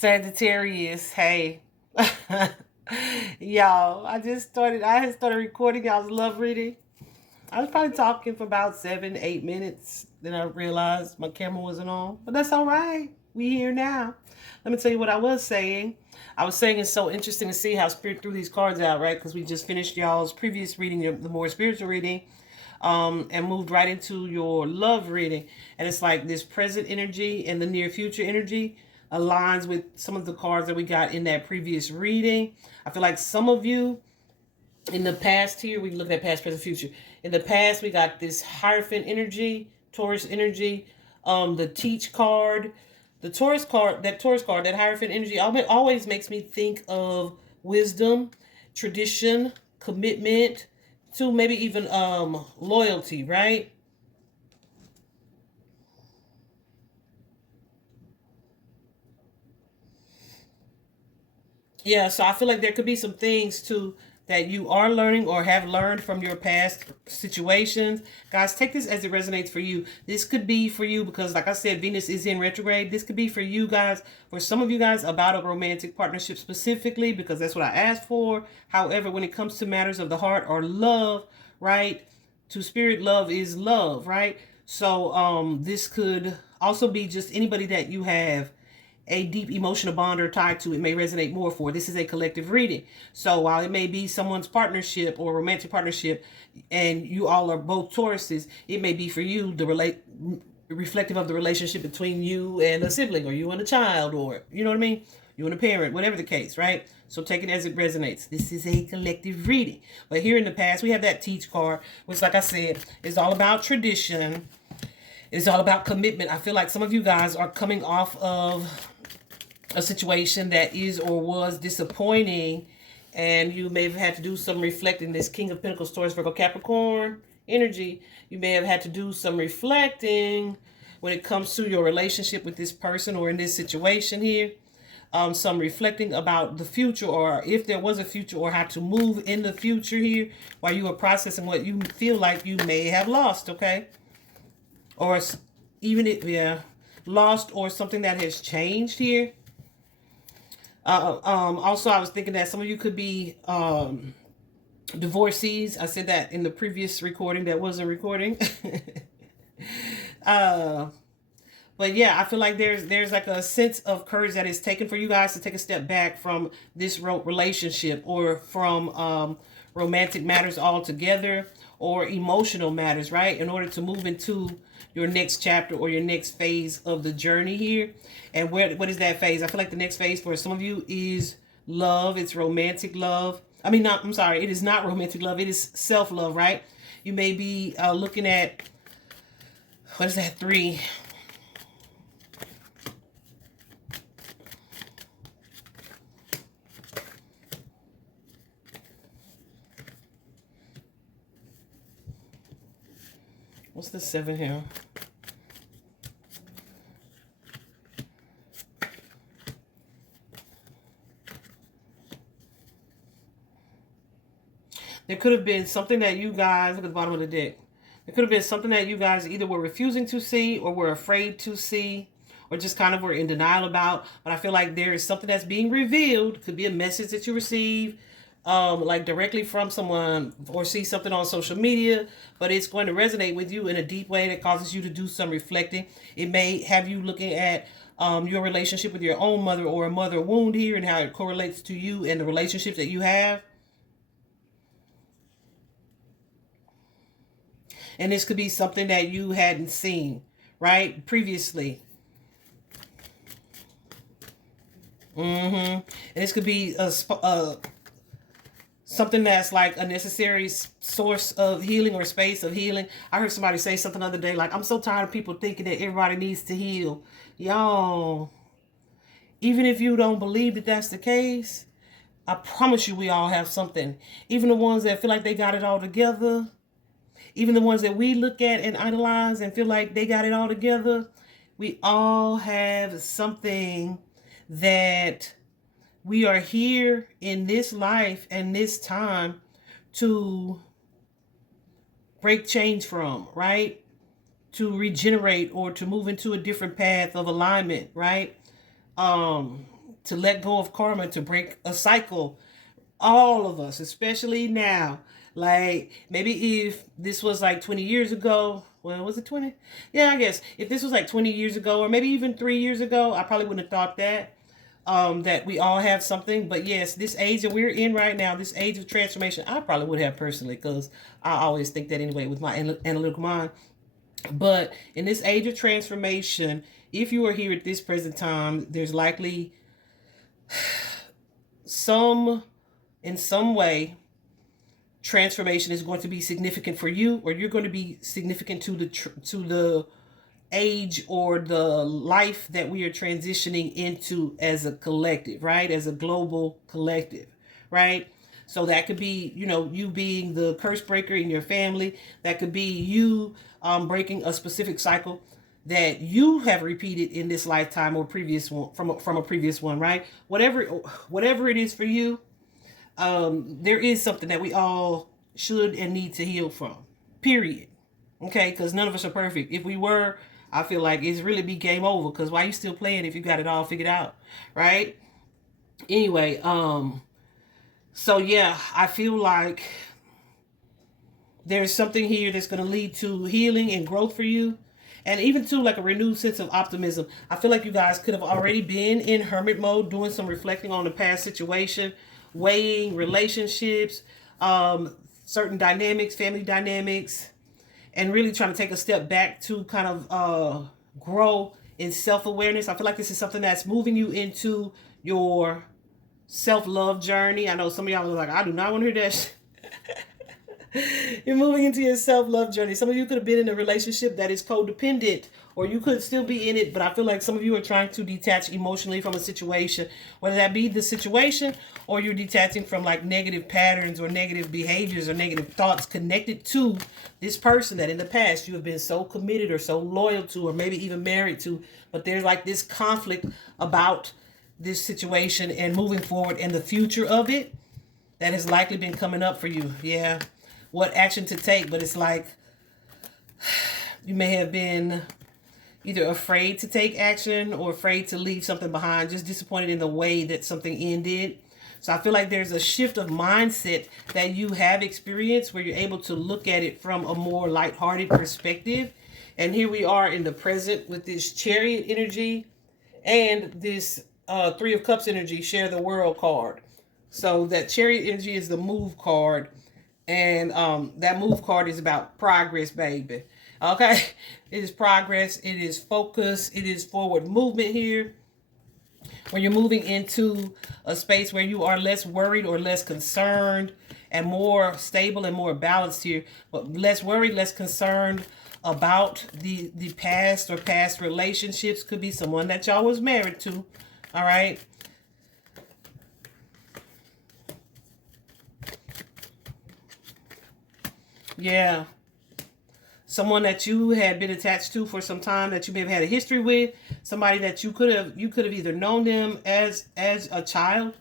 Sagittarius, hey. Y'all, I had started recording y'all's love reading. I was probably talking for about 7, 8 minutes. Then I realized my camera wasn't on. But that's all right. We here now. Let me tell you what I was saying. I was saying it's so interesting to see how Spirit threw these cards out, right? Because we just finished y'all's previous reading, the more spiritual reading, and moved right into your love reading. And it's like this present energy and the near future energy aligns with some of the cards that we got in that previous reading. I feel like some of you in the past here, we look at past, present, future. In the past, we got this Hierophant energy, Taurus energy, the Teach card, the Taurus card, that Hierophant energy always makes me think of wisdom, tradition, commitment, to maybe even loyalty, right? Yeah, so I feel like there could be some things too that you are learning or have learned from your past situations. Guys, take this as it resonates for you. This could be for you because, like I said, Venus is in retrograde. This could be for you guys, for some of you guys, about a romantic partnership specifically, because that's what I asked for. However, when it comes to matters of the heart or love, right? To spirit, love is love, right? So this could also be just anybody that you have a deep emotional bond or tied to, it may resonate more for. This is a collective reading. So while it may be someone's partnership or romantic partnership and you all are both Tauruses, it may be for you the reflective of the relationship between you and a sibling or you and a child, or you know what I mean? You and a parent, whatever the case, right? So take it as it resonates. This is a collective reading. But here in the past, we have that Teach card, which, like I said, is all about tradition. It's all about commitment. I feel like some of you guys are coming off of a situation that is or was disappointing, and you may have had to do some reflecting. This King of Pentacles, Taurus, Virgo, Capricorn energy, you may have had to do some reflecting when it comes to your relationship with this person or in this situation here. Some reflecting about the future, or if there was a future, or how to move in the future here while you are processing what you feel like you may have lost, okay? Or even if, yeah, lost, or something that has changed here. Also, I was thinking that some of you could be divorcees. I said that in the previous recording that wasn't recording. uh, but yeah, I feel like there's like a sense of courage that is taken for you guys to take a step back from this relationship, or from romantic matters altogether, or emotional matters, right? In order to move into your next chapter or your next phase of the journey here. And what is that phase? I feel like the next phase for some of you is love. It's romantic love. I mean, not, I'm sorry, it is not romantic love. It is self-love, right? You may be looking at, what is that, 3? What's the 7 here? There could have been something that you guys, look at the bottom of the deck. There could have been something that you guys either were refusing to see, or were afraid to see, or just kind of were in denial about. But I feel like there is something that's being revealed. Could be a message that you receive, like directly from someone, or see something on social media, but it's going to resonate with you in a deep way that causes you to do some reflecting. It may have you looking at your relationship with your own mother, or a mother wound here, and how it correlates to you and the relationships that you have. And this could be something that you hadn't seen, right, previously. And this could be something that's like a necessary source of healing, or space of healing. I heard somebody say something the other day, like, I'm so tired of people thinking that everybody needs to heal. Y'all, even if you don't believe that that's the case, I promise you we all have something. Even the ones that feel like they got it all together, even the ones that we look at and idolize and feel like they got it all together, we all have something that we are here in this life and this time to break change from, right? To regenerate, or to move into a different path of alignment, right? to let go of karma, to break a cycle. All of us, especially now. Like, maybe if this was like 20 years ago, well, was it 20? Yeah, I guess. If this was like 20 years ago, or maybe even 3 years ago, I probably wouldn't have thought that. That we all have something. But yes, this age that we're in right now, this age of transformation, I probably would have personally, because I always think that anyway with my analytical mind. But in this age of transformation, if you are here at this present time, there's likely in some way, transformation is going to be significant for you, or you're going to be significant to the age or the life that we are transitioning into as a collective, right? As a global collective, right? So that could be, you being the curse breaker in your family. That could be you breaking a specific cycle that you have repeated in this lifetime or previous one, from a previous one, right? Whatever it is for you, there is something that we all should and need to heal from, period. Okay, because none of us are perfect. If we were, I feel like it's really be game over, because why are you still playing if you got it all figured out, right? Anyway, so yeah, I feel like there's something here that's going to lead to healing and growth for you. And even to like a renewed sense of optimism. I feel like you guys could have already been in hermit mode, doing some reflecting on the past situation, weighing relationships, certain dynamics, family dynamics, and really trying to take a step back to kind of grow in self-awareness. I feel like this is something that's moving you into your self-love journey. I know some of y'all are like, I do not want to hear that. You're moving into your self-love journey. Some of you could have been in a relationship that is codependent, or you could still be in it, but I feel like some of you are trying to detach emotionally from a situation, whether that be the situation, or you're detaching from like negative patterns or negative behaviors or negative thoughts connected to this person that in the past you have been so committed or so loyal to, or maybe even married to, but there's like this conflict about this situation and moving forward and the future of it that has likely been coming up for you. Yeah. What action to take, but it's like you may have been either afraid to take action or afraid to leave something behind, just disappointed in the way that something ended. So I feel like there's a shift of mindset that you have experienced where you're able to look at it from a more lighthearted perspective. And here we are in the present with this Chariot energy and this Three of Cups energy, Share the World card. So that Chariot energy is the move card. And that move card is about progress, baby. Okay? It is progress. It is focus. It is forward movement here. When you're moving into a space where you are less worried or less concerned and more stable and more balanced here. But less worried, less concerned about the past or past relationships. Could be someone that y'all was married to. All right? Yeah. Someone that you had been attached to for some time, that you may have had a history with, somebody that you could have either known them as a child,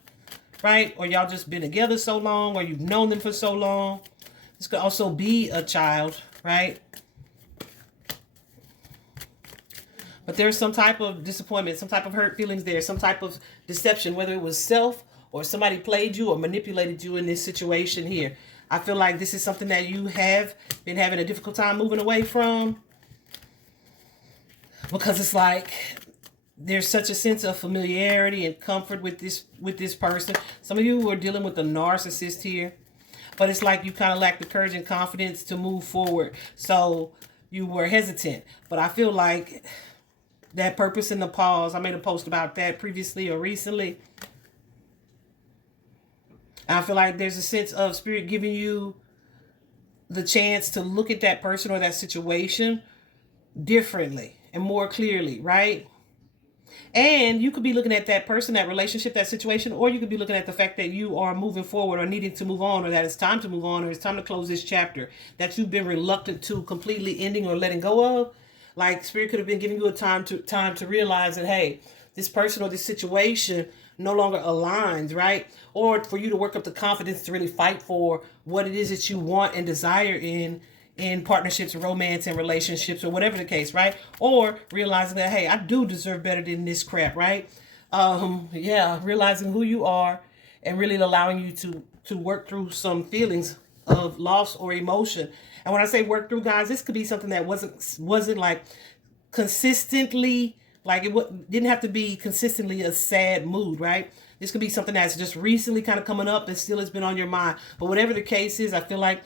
right? Or y'all just been together so long, or you've known them for so long. This could also be a child, right? But there's some type of disappointment, some type of hurt feelings there, some type of deception, whether it was self or somebody played you or manipulated you in this situation here. I feel like this is something that you have been having a difficult time moving away from, because it's like there's such a sense of familiarity and comfort with this person. Some of you are dealing with a narcissist here, but it's like you kind of lack the courage and confidence to move forward. So you were hesitant, but I feel like that purpose in the pause, I made a post about that previously or recently. I feel like there's a sense of spirit giving you the chance to look at that person or that situation differently and more clearly, right? And you could be looking at that person, that relationship, that situation, or you could be looking at the fact that you are moving forward or needing to move on, or that it's time to move on, or it's time to close this chapter that you've been reluctant to completely ending or letting go of. Like spirit could have been giving you a time to realize that, hey, this person or this situation no longer aligns, right? Or for you to work up the confidence to really fight for what it is that you want and desire in partnerships, romance, and relationships, or whatever the case, right? Or realizing that, hey, I do deserve better than this crap, right? Yeah, realizing who you are and really allowing you to work through some feelings of loss or emotion. And when I say work through, guys, this could be something that wasn't like consistently, like didn't have to be consistently a sad mood, right? This could be something that's just recently kind of coming up and still has been on your mind. But whatever the case is, I feel like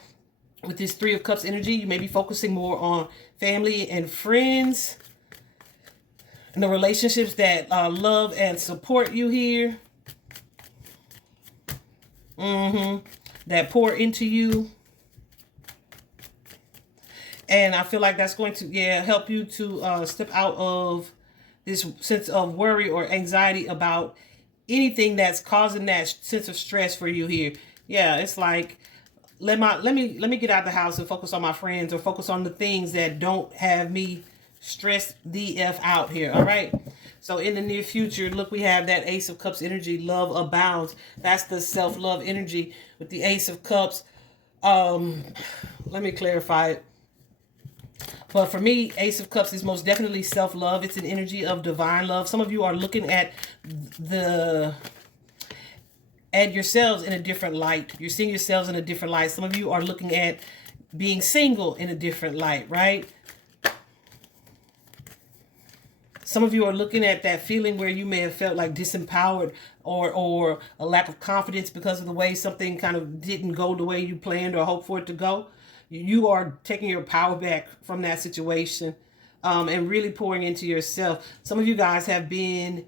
with this Three of Cups energy, you may be focusing more on family and friends and the relationships that love and support you here. That pour into you. And I feel like that's going to, help you to step out of this sense of worry or anxiety about anything that's causing that sense of stress for you here. Yeah, it's like, let me get out of the house and focus on my friends, or focus on the things that don't have me stressed the F out here. All right. So in the near future, look, we have that Ace of Cups energy, love abounds. That's the self-love energy with the Ace of Cups. Let me clarify it. But for me, Ace of Cups is most definitely self-love. It's an energy of divine love. Some of you are looking at yourselves in a different light. You're seeing yourselves in a different light. Some of you are looking at being single in a different light, right? Some of you are looking at that feeling where you may have felt like disempowered or a lack of confidence because of the way something kind of didn't go the way you planned or hoped for it to go. You are taking your power back from that situation and really pouring into yourself. Some of you guys have been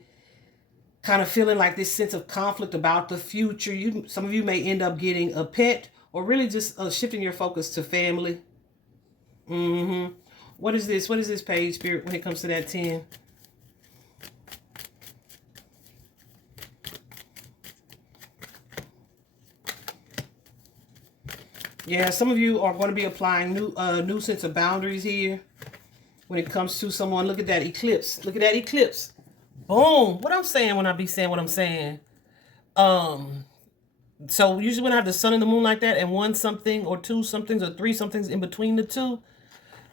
kind of feeling like this sense of conflict about the future. Some of you may end up getting a pet, or really just shifting your focus to family. What is this? What is this page, Spirit, when it comes to that 10? Yeah, some of you are going to be applying new sense of boundaries here when it comes to someone. Look at that eclipse. Look at that eclipse. Boom. What I'm saying when I be saying what I'm saying. So usually when I have the sun and the moon like that, and one something or two somethings or three somethings in between the two,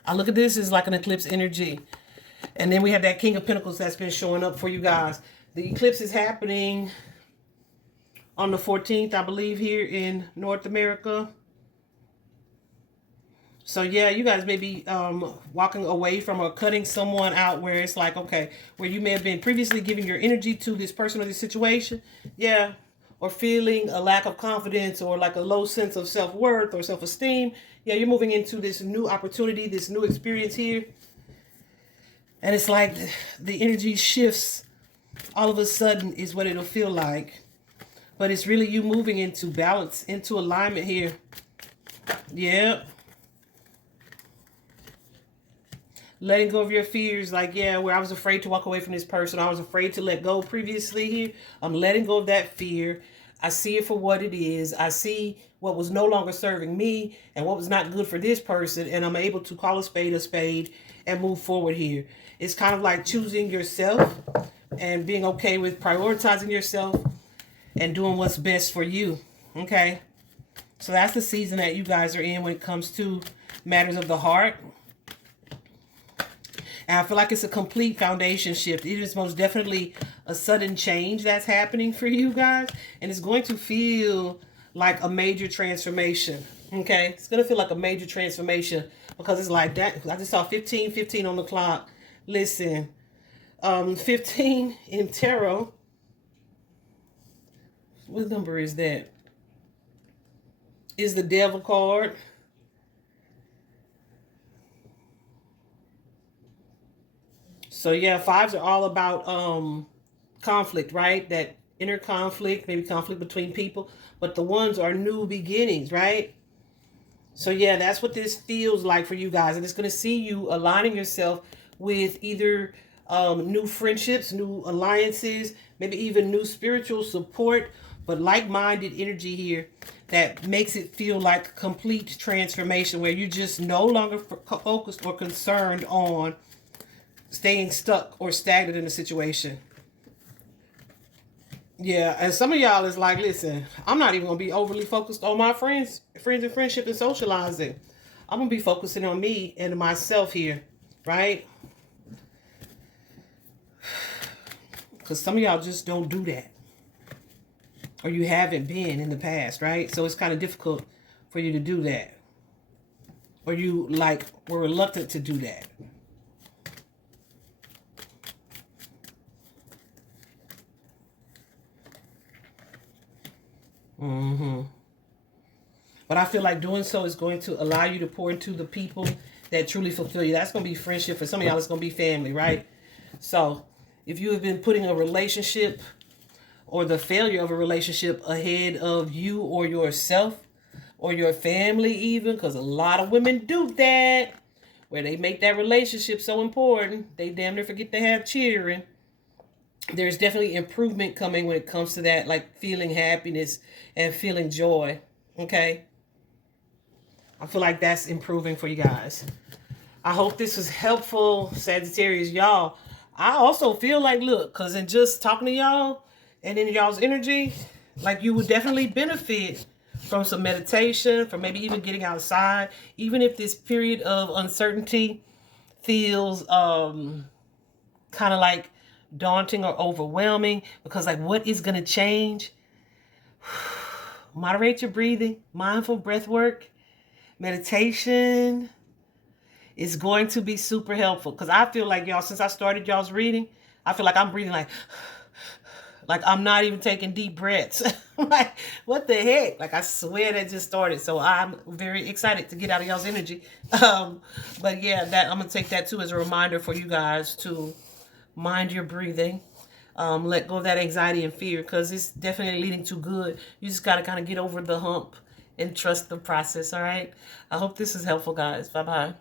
I look at this as like an eclipse energy. And then we have that King of Pentacles that's been showing up for you guys. The eclipse is happening on the 14th, I believe, here in North America. So yeah, you guys may be walking away from or cutting someone out where it's like, okay, where you may have been previously giving your energy to this person or this situation. Yeah. Or feeling a lack of confidence or like a low sense of self-worth or self-esteem. Yeah, you're moving into this new opportunity, this new experience here. And it's like the energy shifts all of a sudden is what it'll feel like. But it's really you moving into balance, into alignment here. Yeah. Letting go of your fears, like, yeah, where I was afraid to walk away from this person, I was afraid to let go previously here. I'm letting go of that fear. I see it for what it is. I see what was no longer serving me and what was not good for this person, and I'm able to call a spade and move forward here. It's kind of like choosing yourself and being okay with prioritizing yourself and doing what's best for you. Okay? So that's the season that you guys are in when it comes to matters of the heart. And I feel like it's a complete foundation shift. It is most definitely a sudden change that's happening for you guys. And it's going to feel like a major transformation. Okay? It's going to feel like a major transformation because it's like that. I just saw 15 on the clock. Listen, 15 in tarot. What number is that? Is the Devil card. So yeah, fives are all about conflict, right? That inner conflict, maybe conflict between people. But the ones are new beginnings, right? So yeah, that's what this feels like for you guys. And it's going to see you aligning yourself with either new friendships, new alliances, maybe even new spiritual support, but like-minded energy here that makes it feel like complete transformation where you're just no longer focused or concerned on staying stuck or stagnant in a situation. Yeah, and some of y'all is like, listen, I'm not even going to be overly focused on my friends and friendship and socializing. I'm going to be focusing on me and myself here, right? because some of y'all just don't do that. Or you haven't been in the past, right? So it's kind of difficult for you to do that. Or you, like, were reluctant to do that. But I feel like doing so is going to allow you to pour into the people that truly fulfill you. That's going to be friendship. For some of y'all, it's going to be family, right? So if you have been putting a relationship or the failure of a relationship ahead of you or yourself or your family even, because a lot of women do that, where they make that relationship so important, they damn near forget to have children. There's definitely improvement coming when it comes to that, like feeling happiness and feeling joy, okay? I feel like that's improving for you guys. I hope this was helpful, Sagittarius. Y'all, I also feel like, look, because in just talking to y'all and in y'all's energy, like you would definitely benefit from some meditation, from maybe even getting outside, even if this period of uncertainty feels kind of like daunting or overwhelming, because like what is going to change? Moderate your breathing, mindful breath work, meditation is going to be super helpful, because I feel like, y'all, since I started y'all's reading, I feel like I'm breathing like I'm not even taking deep breaths. Like, what the heck? Like, I swear that just started. So I'm very excited to get out of y'all's energy. But yeah, that I'm gonna take that too as a reminder for you guys to mind your breathing. Let go of that anxiety and fear, because it's definitely leading to good. You just got to kind of get over the hump and trust the process, all right? I hope this is helpful, guys. Bye-bye.